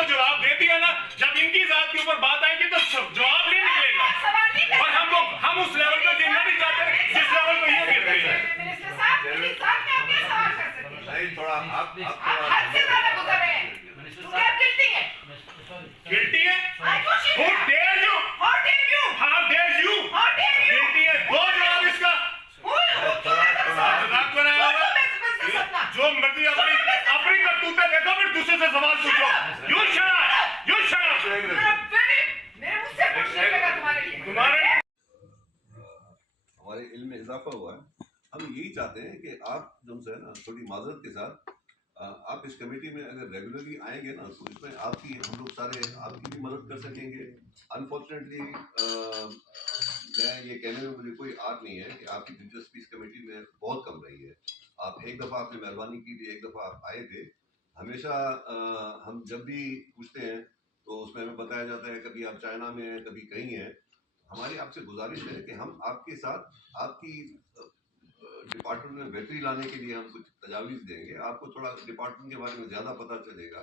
तो जवाब दे दिया ना, जब इनकी जात के ऊपर बात आएगी तो जवाब नहीं निकलेगा। और हम उस लेवल पे गिरना नहीं चाहते जिस लेवल पे ये गिर रही है। थोड़ा आप गिल्टी है। Who dare you? How dare you? Guilty है। दो जवाब इसका। मजाक बनाया हुआ। जो मर्जी अपनी करतूतें देखो, फिर दूसरे से सवाल पूछो। You shut up. तुम्हारे हमारे इल्म में इजाफा हुआ है। हम यही चाहते हैं कि आप जो है ना थोड़ी माजरत के साथ आप इस कमेटी में अगर रेगुलरली आएंगे ना तो इसमें आपकी हम लोग सारे आपकी भी मदद कर सकेंगे। अनफॉर्चुनेटली मैं ये कहने में मुझे कोई आग नहीं है कि आपकी दिलचस्पी इस कमेटी में बहुत कम रही है। आप एक दफ़ा आपने मेहरबानी की थी, एक दफ़ा आप आए थे। हमेशा हम जब भी पूछते हैं तो उसमें हमें बताया जाता है कभी आप चाइना में हैं, कभी कहीं हैं। हमारी आपसे गुजारिश है कि हम आपके साथ आपकी डिपार्टमेंट में बेहतरी लाने के लिए हम कुछ तजावीज़ देंगे। आपको थोड़ा डिपार्टमेंट के बारे में ज़्यादा पता चलेगा,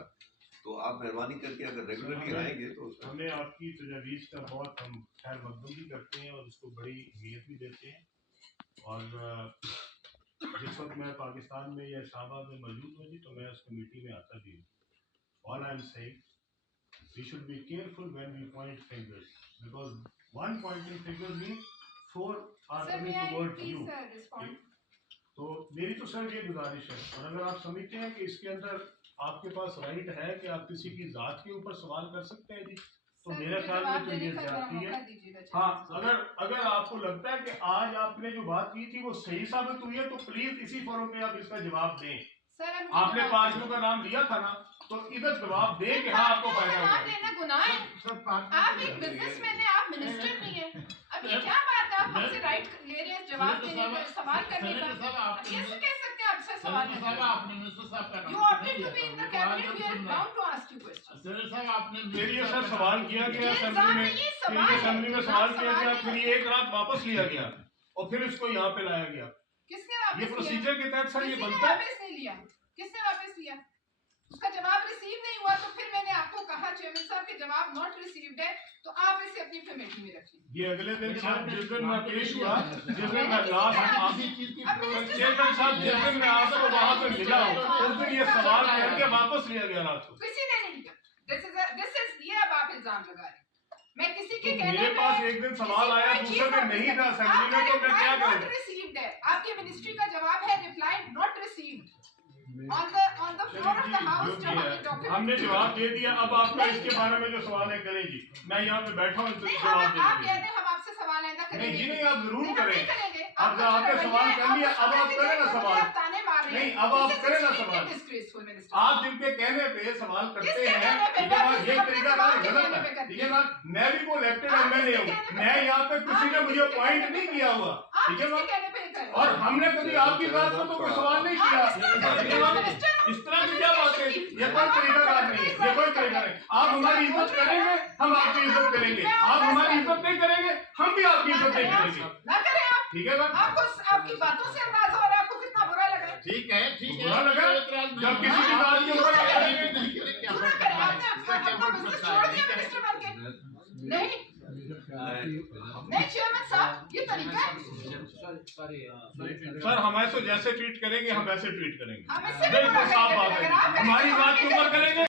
तो आप मेहरबानी करके अगर रेगुलरली आएंगे तो हमें आपकी तजावीज़ का बहुत हम खैर मकदूम भी करते हैं और उसको बड़ी अहमियत भी देते हैं। और जिस वक्त मैं पाकिस्तान में या इस्लामाबाद में मौजूद हूँ जी, तो मैं उस कमेटी में आता भी हूँ। All I am saying we should be careful when we point fingers, because one pointing finger means 4 are coming towards you. तो मेरी तो सर ये गुजारिश है, और अगर आप समझते हैं कि इसके अंदर आपके पास राइट है कि आप किसी की जात के ऊपर सवाल कर सकते हैं जी, तो मेरे ख्याल में तो ये ज्यादती है। हाँ, अगर आपको लगता है कि आज आपने जो बात की थी वो सही साबित हुई है तो प्लीज इसी फोरम पे आप इसका जवाब दें। आपने पार्टियों का नाम लिया था ना, तो इधर जवाब दें कि हाँ आपको फायदा हुआ। आप एक बिजनेसमैन हैं, आप मिनिस्टर नहीं है। अब ये क्या बात है, आप हमसे राइट ले रहे हैं जवाब देने का, सवाल करने का। कैसे कह सकते हैं आपसे सवाल करने का? You opted to be in the cabinet, we are bound to ask you questions. मेरी सर सवाल किया गया असेंबली में, सवाल किया गया, फिर ये एक रात वापस लिया गया और फिर इसको यहाँ पे लाया गया। किसने वापस ये प्रोसीजर के तहत सर ये बनता है। किसने वापस लिया? उसका जवाब रिसीव नहीं हुआ, तो फिर मैंने आपको कहा चेयरमैन साहब के जवाब नॉट रिसीव्ड है, तो आप इसे अपनी कमेटी में रखिए। ये अगले दिन साहब जिस दिन मैं पेश हुआ, जिस दिन मैं लास्ट चेयरमैन साहब जिस दिन मैं आपको वहाँ से मिला उस दिन ये सवाल करके वापस लिया गया रात को। किसी ने नहीं लिया। दिस इज ये अब आप इल्जाम लगा रहे हैं। मैं किसी के कहने मेरे पास एक दिन सवाल आया, दूसरे दिन नहीं था असेंबली में, तो मैं क्या करूं? रिसीव्ड है, आपकी मिनिस्ट्री का जवाब है reply not received on the floor of the house. हमने जवाब दे दिया, अब आपका इसके बारे में जो सवाल है करेंगी। मैं यहाँ पे बैठा हूँ, जवाब आप कह रहे हैं हम आपसे सवाल आइंदा करेंगे। नहीं जी, नहीं, आप जरूर करें। अब आपने सवाल कर लिया, अब आप करें ना सवाल। नहीं, अब आप करें ना सवाल। आप जिनके कहने पे सवाल करते हैं, ये तरीका गलत है। ठीक है ना, मैं भी वो इलेक्टेड एमएलए हूँ, मैं यहाँ पे किसी ने मुझे अपॉइंट नहीं किया हुआ। ठीक है ना, और हमने कभी आपकी बात को तो कोई सवाल नहीं किया। इस तरह की क्या बात है? ये कोई तरीका नहीं है, ये कोई तरीका नहीं। आप हमारी इज्जत करेंगे, हम आपकी इज्जत करेंगे। आप हमारी इज्जत नहीं करेंगे, हम भी आपकी इज्जत नहीं करेंगे। ठीक है ना? आपको आपकी बातों से अंदाजा हो रहा है आपको कितना बुरा लग रहा है। ठीक है, बुरा लगा जब किसी की बात के ऊपर नहीं चेयरमैन साहब, ये तरीका है। सर हम ऐसे जैसे ट्वीट करेंगे हम ऐसे ट्वीट करेंगे। हम इससे भी बुरा करेंगे। हमारी बात के ऊपर करेंगे।